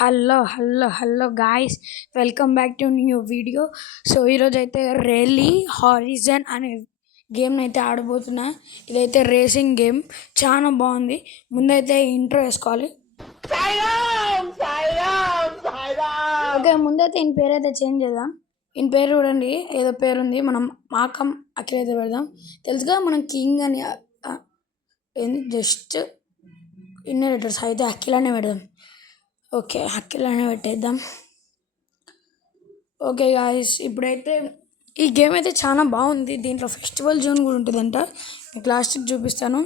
Hello guys, welcome back to new video. So ఈరోజు అయితే rally horizon అనే గేమ్ని అయితే ఆడబోతున్నా. ఇదైతే రేసింగ్ గేమ్, చాలా బాగుంది. ముందైతే ఇంట్రో వేసుకోవాలి. ఓకే, ముందైతే ఈయన పేరు అయితే చేంజ్ చేద్దాం. ఈయన పేరు చూడండి, ఏదో పేరు ఉంది. మనం మాకం అఖిల్ అయితే పెడదాం. తెలుసుగా మనం కింగ్ అని ఏంది, జస్ట్ ఇన్నర్ లెటర్స్ అయితే అఖిల్ అనే పెడదాం. ఓకే, అఖిల్ అనే పెట్టేద్దాం. ఓకే గాయస్, ఇప్పుడైతే ఈ గేమ్ అయితే చాలా బాగుంది. దీంట్లో ఫెస్టివల్ జోన్ కూడా ఉంటుందంట. మీకు లాస్ట్కి చూపిస్తాను.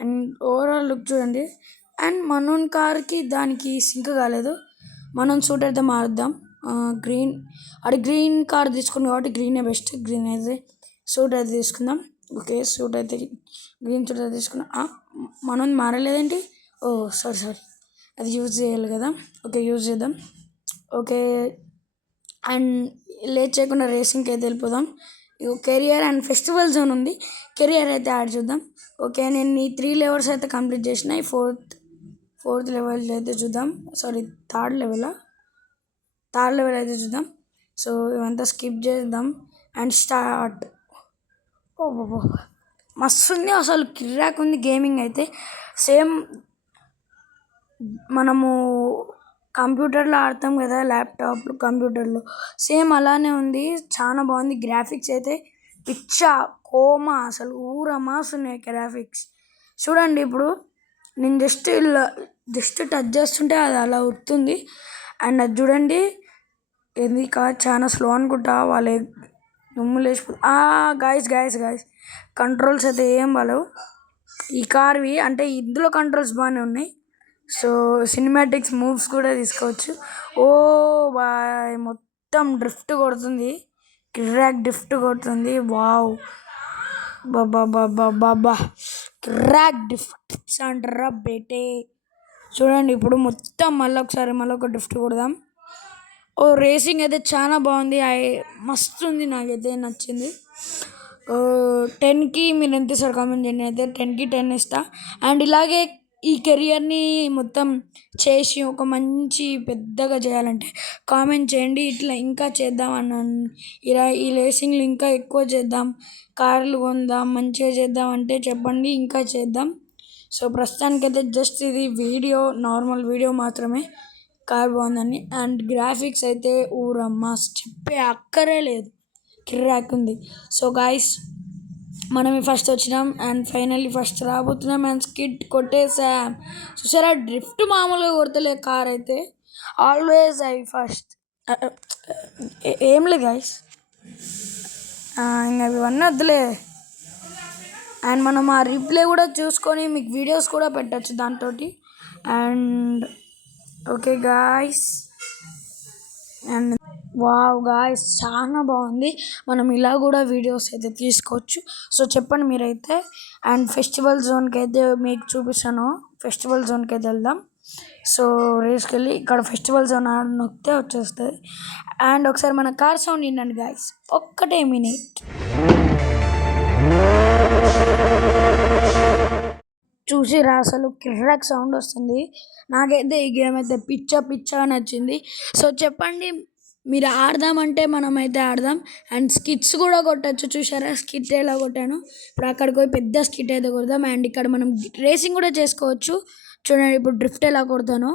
అండ్ ఓవరాల్ లుక్ చూడండి. అండ్ మనోన్ కార్కి దానికి సింక్ కాలేదు. మనోన్ సూట్ అయితే మారుద్దాం. గ్రీన్, అది గ్రీన్ కార్ తీసుకున్నాం కాబట్టి గ్రీనే బెస్ట్. గ్రీన్ అయితే సూట్ అయితే తీసుకుందాం. ఓకే, సూట్ అయితే గ్రీన్ సూట్ అయితే తీసుకున్నాం. మనోన్ మారలేదేంటి? ఓ సారీ, అది యూజ్ చేయాలి కదా. ఓకే, యూజ్ చేద్దాం. ఓకే, అండ్ లేట్ చేయకుండా రేసింగ్కి అయితే వెళ్ళిపోదాం. కెరియర్ అండ్ ఫెస్టివల్ జోన్ ఉంది. కెరియర్ అయితే యాడ్ చూద్దాం. ఓకే, నేను ఈ 3 లెవెల్స్ అయితే కంప్లీట్ చేసిన. ఈ ఫోర్త్ లెవెల్ అయితే చూద్దాం. సారీ, థర్డ్ లెవెల్ అయితే చూద్దాం. సో ఇవంతా స్కిప్ చేద్దాం అండ్ స్టార్ట్. ఓ మస్తు ఉంది, అసలు కిర్రాక్ ఉంది గేమింగ్ అయితే. సేమ్ మనము కంప్యూటర్లో ఆడతాం కదా, ల్యాప్టాప్లో, కంప్యూటర్లో సేమ్ అలానే ఉంది. చాలా బాగుంది. గ్రాఫిక్స్ అయితే కోమా, అసలు ఊరమాస్ ఉన్నాయి గ్రాఫిక్స్. చూడండి, ఇప్పుడు నేను జస్ట్ టచ్ చేస్తుంటే అది అలా ఉడుతుంది. అండ్ అది చూడండి, ఇది కాదు చాలా స్లో అనుకుంటా. వాళ్ళే దుమ్ము లేచిపో గాయస్ కంట్రోల్స్ అయితే ఏం బాలేవు ఈ కార్వి. అంటే ఇందులో కంట్రోల్స్ బాగానే ఉన్నాయి. సో సినిమాటిక్స్ మూవ్స్ కూడా తీసుకోవచ్చు. ఓ బాయ్, మొత్తం డ్రిఫ్ట్ కొడుతుంది. కిర్రాక్ డ్రిఫ్ట్ కొడుతుంది. వావ్, బాబా కిర్రాక్ డ్రిఫ్ట్ అంటారా బేటే. చూడండి, ఇప్పుడు మొత్తం మళ్ళొక డ్రిఫ్ట్ కొడదాం. ఓ రేసింగ్ అయితే చాలా బాగుంది. మస్తు ఉంది, నాకైతే నచ్చింది. 10కి మీరు ఎంత ఇస్తారు కామెంట్ చేయండి. అయితే 10కి 10 ఇస్తా. అండ్ ఇలాగే ఈ కెరియర్ని మొత్తం చేసి ఒక మంచి పెద్దగా చేయాలంటే కామెంట్ చేయండి. ఇట్లా ఇంకా చేద్దాం అన్నాను. ఇలా ఈ రేసింగ్లు ఇంకా ఎక్కువ చేద్దాం, కార్లు కొందాం, మంచిగా చేద్దాం అంటే చెప్పండి, ఇంకా చేద్దాం. సో ప్రస్తుతానికైతే జస్ట్ ఇది నార్మల్ వీడియో మాత్రమే. కార్ బాగుందని. అండ్ గ్రాఫిక్స్ అయితే ఊరమ్మా, చెప్పే అక్కరే లేదు, కిర్రాక్ ఉంది. సో గాయస్, మనమే ఫస్ట్ వచ్చినాం అండ్ ఫైనల్లీ ఫస్ట్ రాబోతున్నాం. అండ్ స్కిడ్ కొట్టేసాం. చూసారా, డ్రిఫ్ట్ మామూలుగా కొడతలే కార్ అయితే. Always I first. ఏం లేదు గాయస్, ఇంకా ఇవన్నీ వద్దులే. అండ్ మనం ఆ రిప్లై కూడా చూసుకొని మీకు వీడియోస్ కూడా పెట్టచ్చు దాంతో. And okay guys, and wow guys, చాలా బాగుంది. మనం ఇలా కూడా వీడియోస్ అయితే తీసుకోవచ్చు. సో చెప్పండి మీరైతే. అండ్ ఫెస్టివల్ జోన్కి అయితే మీకు చూపిస్తాను. ఫెస్టివల్ జోన్కి అయితే వెళ్దాం. సో రేస్కి వెళ్ళి ఇక్కడ ఫెస్టివల్ జోన్ నొక్కితే వచ్చేస్తుంది. అండ్ ఒకసారి మన కార్ సౌండ్ వినండి గాయస్, ఒక్కటే మినిట్. చూసిరా, అసలు కిర్రాక్ సౌండ్ వస్తుంది. నాకైతే ఈ గేమ్ అయితే పిచ్చ నచ్చింది. సో చెప్పండి, మీరు ఆడదామంటే మనమైతే ఆడదాం. అండ్ స్కిట్స్ కూడా కొట్టచ్చు. చూసారా, స్కిట్ ఎలా కొట్టాను. ఇప్పుడు అక్కడికి పోయి పెద్ద స్కిట్ అయితే కొడదాం. అండ్ ఇక్కడ మనం రేసింగ్ కూడా చేసుకోవచ్చు. చూడండి, ఇప్పుడు డ్రిఫ్ట్ ఎలా కొడతానో.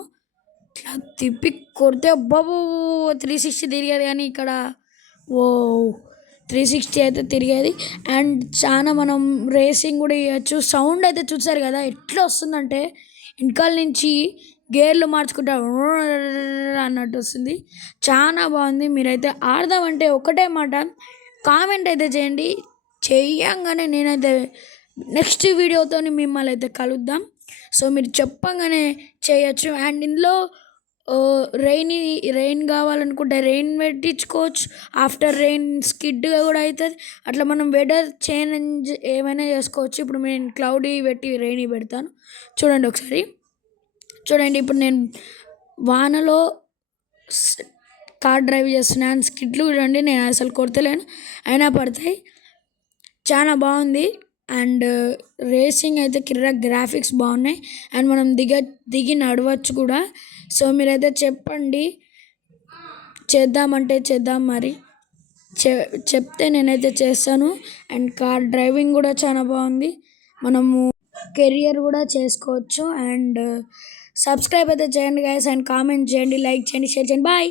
ఇట్లా తిప్పి కొడితే బాబు 360 తిరిగేది. కానీ ఇక్కడ 360 అయితే తిరిగేది. అండ్ చాలా మనం రేసింగ్ కూడా ఇవ్వచ్చు. సౌండ్ అయితే చూసారు కదా ఎట్లా వస్తుందంటే, వెనకాల నుంచి గేర్లు మార్చుకుంటా అన్నట్టు వస్తుంది. చాలా బాగుంది. మీరైతే ఆడదామంటే ఒకటే మాట కామెంట్ అయితే చేయండి. చెయ్యంగానే నేనైతే నెక్స్ట్ వీడియోతో మిమ్మల్ని అయితే కలుద్దాం. సో మీరు చెప్పంగానే చేయొచ్చు. అండ్ ఇందులో రెయిన్ కావాలనుకుంటే రెయిన్ పెట్టించుకోవచ్చు. ఆఫ్టర్ రెయిన్ స్కిడ్గా కూడా అవుతుంది. అట్లా మనం వెదర్ చేంజ్ ఏమైనా చేసుకోవచ్చు. ఇప్పుడు నేను క్లౌడీ పెట్టి రెయినీ పెడతాను. చూడండి ఒకసారి. చూడండి, ఇప్పుడు నేను వానలో కార్ డ్రైవ్ చేస్తున్నాను. స్కిడ్లు చూడండి, నేను అసలు కొడతలేను అయినా పడతాయి. చాలా బాగుంది. అండ్ రేసింగ్ అయితే గ్రాఫిక్స్ బాగున్నాయి అండ్ మనం దిగి నడవచ్చు కూడా. సో మీరైతే చెప్పండి, చేద్దామంటే చేద్దాం మరి. చెప్తే నేనైతే చేస్తాను. అండ్ కార్ డ్రైవింగ్ కూడా చాలా బాగుంది, మనము కెరియర్ కూడా చేసుకోవచ్చు. అండ్ సబ్స్క్రైబ్ అయితే చేయండి గైస్, అండ్ కామెంట్ చేయండి, లైక్ చేయండి, షేర్ చేయండి. బాయ్.